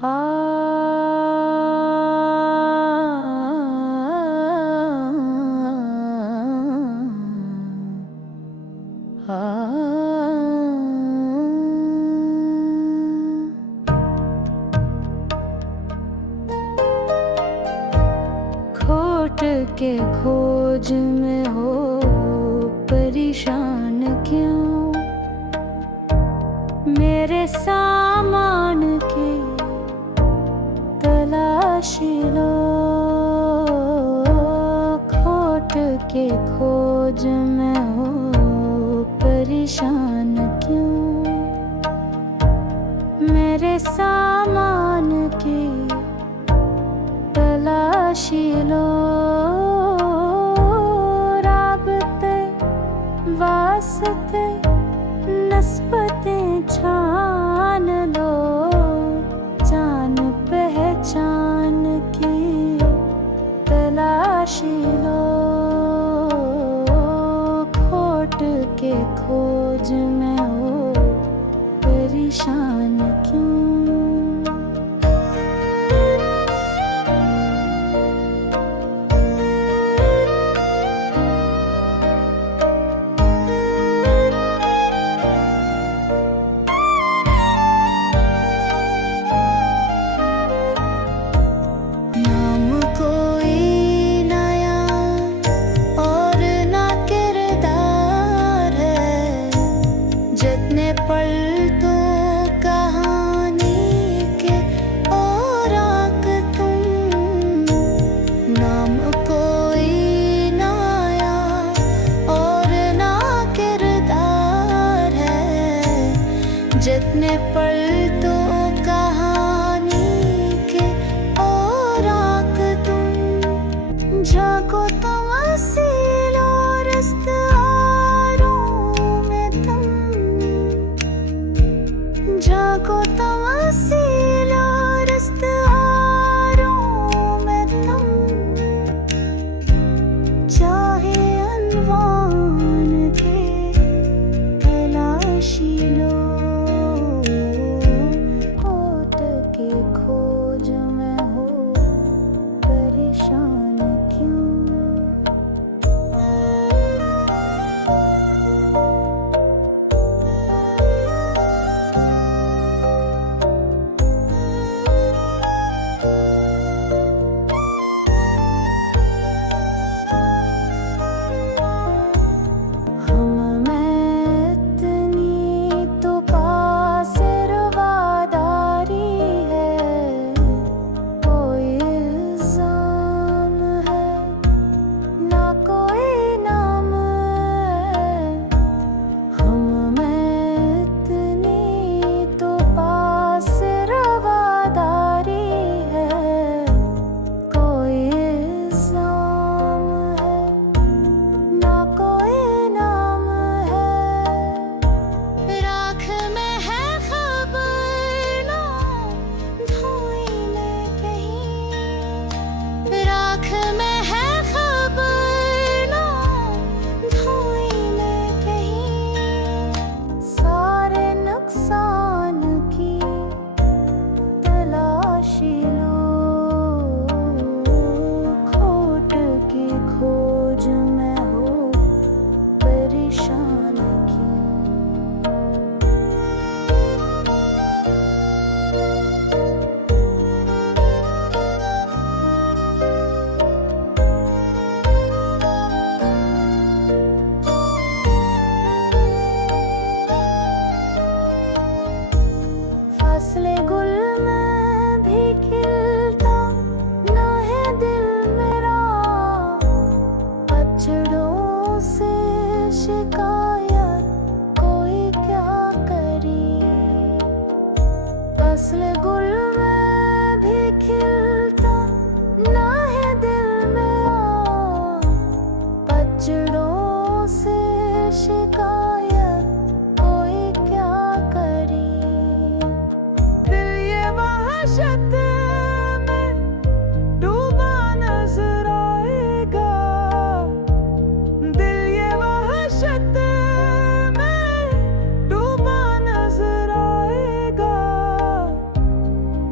खोट के खोज में हो परेशान क्यों, मेरे सामान की तलाशी लो। खोट के खोज में हो परेशान क्यों, मेरे सामान की तलाशी लो। राबते वास्ते नस्बतें छान लो, जान पहचान की तलाशी लो। खोट के खोज में हो परेशान क्यों। जितने पल तो कहानी के और आग तुम, झाको तुम असीलो रस्तारों में तुम, झाको तुम असीलो रस्तारों में तुम। चाहे अनवान थे तलाशी लो। खोज में हो परेशान क्यों। फासले गुल में भी खिलता ना है दिल मेरा, पतझड़ों से शिकायत कोई क्या करी। फासले गुल में भी खिलता ना है दिल मेरा, पतझड़ों से शिकायत कोई क्या करी। वहशत में डूबा नजर आएगा, दिल ये वहशत में डूबा नजर आएगा।